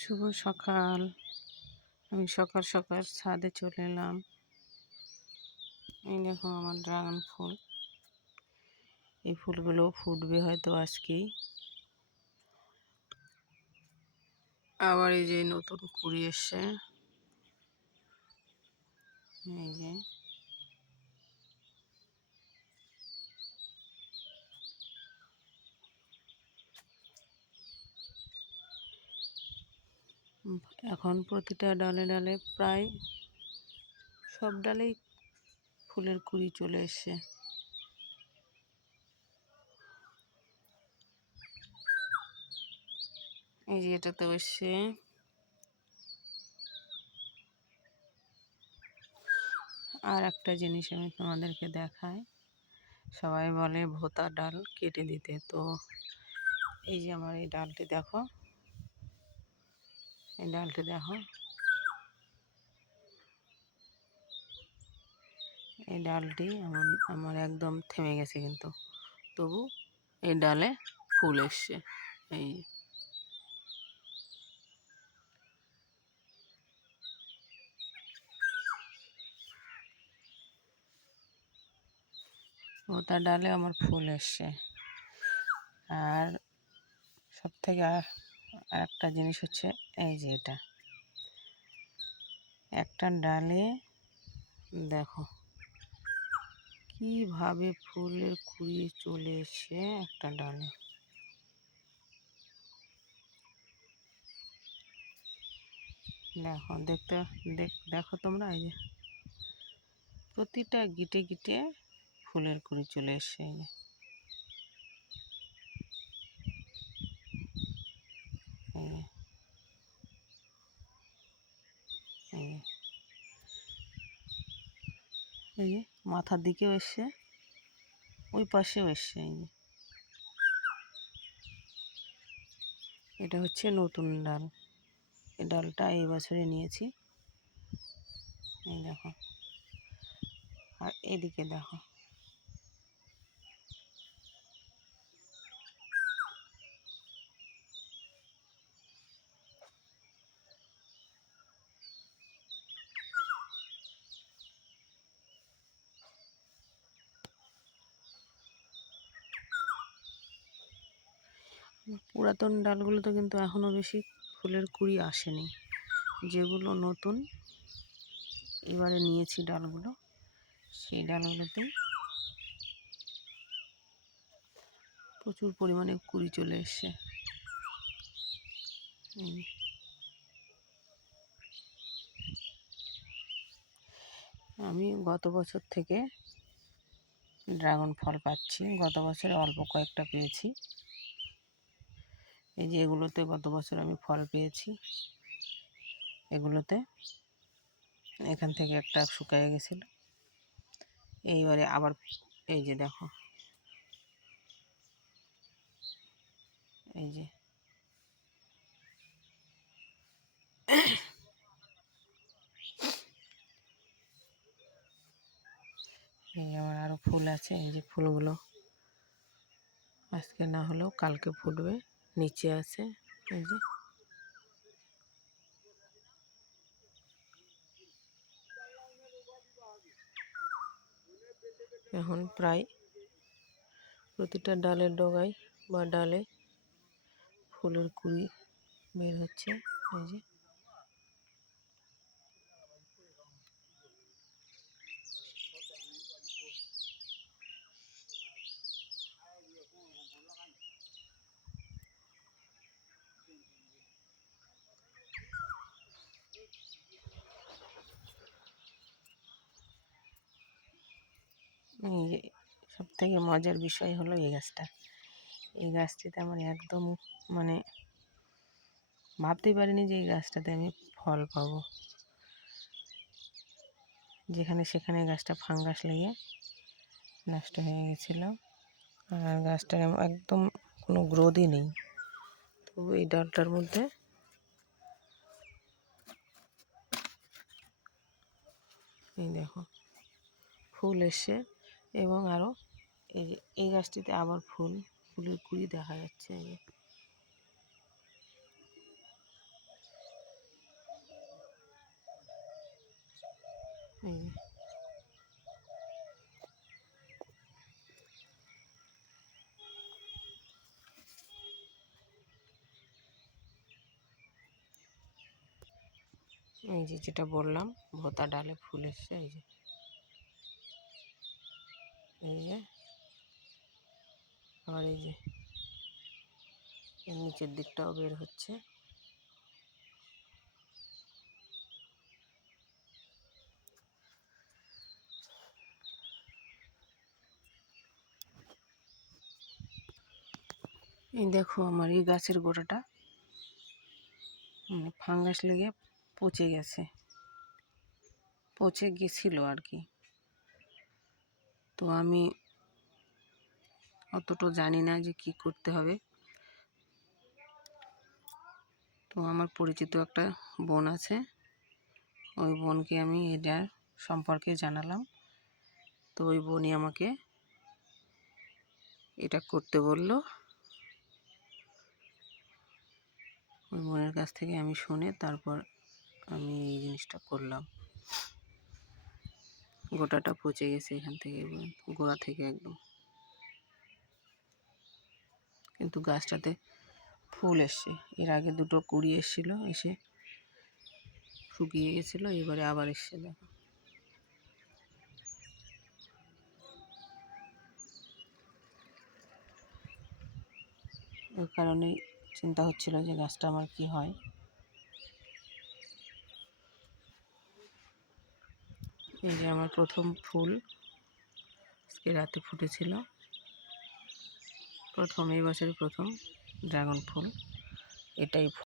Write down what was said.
শুভ সকাল। আমি সকাল সকাল ছাদে চলে এলাম। এই দেখো আমার ড্রাগন ফুল। এই ফুলগুলো ফুটবে হয়তো আজকেই। আবার এই যে নতুন কুড়ি এসছে। এই যে এখন প্রতিটা ডালে ডালে প্রায় সব ডালেই ফুলের কুড়ি চলে এসছে। এই যে এটাতে এসছে। আর একটা জিনিস আমি তোমাদেরকে দেখাই। সবাই বলে ভোতা ডাল কেটে দিতে, তো এই যে আমার এই ডালটি দেখো, এই ডালটি দেখো, এই ডালটি আমার একদম থেমে গেছে, কিন্তু তবু এই ডালে ফুল এসছে। এই তার ডালে আমার ফুল এসছে। আর সব থেকে আর একটা জিনিস হচ্ছে এই যে এটা একটা ডালে দেখো কিভাবে ফুলের কুড়ি চলে এসছে একটা ডালে। দেখো দেখো তোমরা, এই যে প্রতিটা গিটে গিটে ফুলের কুড়ি চলে এসছে। এই যে এই যে এই যে মাথার দিকেও এসছে, ওই পাশেও এসছে। এই যে এটা হচ্ছে নতুন ডাল। এই ডালটা এই বছরে নিয়েছি। এই দেখো, আর এদিকে দেখো, পুরাতন ডালগুলোতে কিন্তু এখনও বেশি ফুলের কুড়ি আসেনি। যেগুলো নতুন এবারে নিয়েছি ডালগুলো, সেই ডালগুলোতেই প্রচুর পরিমাণে কুড়ি চলে এসছে। আমি গত বছর থেকে ড্রাগন ফল পাচ্ছি। গত বছরে অল্প কয়েকটা পেয়েছি। এই যে এগুলোতে গত বছর আমি ফল পেয়েছি। এগুলোতে এখান থেকে একটা শুকিয়ে গেছিল, এইবারে আবার এই যে দেখো, এই যে এই আমার আরও ফুল আছে। এই যে ফুলগুলো আজকে না হলেও কালকে ফুটবে, নিচে আছে। এই যে এখন প্রায় প্রতিটা ডালের ডগায় বা ডালে ফুলের কুড়ি বের হচ্ছে। এই যে সব থেকে মজার বিষয় হলো এই গাছটা। এই গাছটিতে আমার একদম মানে ভাবতেই পারিনি যে এই গাছটাতে আমি ফল পাবো। যেখানে সেখানে গাছটা ফাঙ্গাস লেগে নষ্ট হয়ে গেছিলো, আর গাছটার একদম কোনো গ্রোথই নেই। তো এই ডালটার মধ্যে এই দেখো ফুল এসছে, এবং আরও এই যে এই গাছটিতে আবার ফুলের কুড়ি দেখা যাচ্ছে। এই যে এই যে যেটা বললাম ভোতা ডালে ফুল এসছে, এই যে আর এই যে এর নিচের দিকটাও বের হচ্ছে। এই দেখো আমার এই গাছের গোড়াটা ফাঙ্গাস লেগে পচে গেছিল আর কি। তো আমি অতটা জানি না যে কি করতে হবে। তো আমার পরিচিত একটা বোন আছে, ওই বোনকে আমি এটার সম্পর্কে জানালাম। তো ওই বোনই আমাকে এটা করতে বলল। ওই বোনের কাছ থেকে আমি শুনে তারপর আমি এই জিনিসটা করলাম। গোটাটা পচে গেছে এখান থেকে, গোড়া থেকে একদম, কিন্তু গাছটাতে ফুল এসছে। এর আগে দুটো কুড়ি এসেছিলো, এসে শুকিয়ে গেছিলো, এবারে আবার এসছে দেখো। ওই কারণেই চিন্তা হচ্ছিল যে গাছটা আমার কি হয়। এই যে আমার প্রথম ফুল আজকে রাতে ফুটেছিল, এই বছরের প্রথম ড্রাগন ফুল এটাই।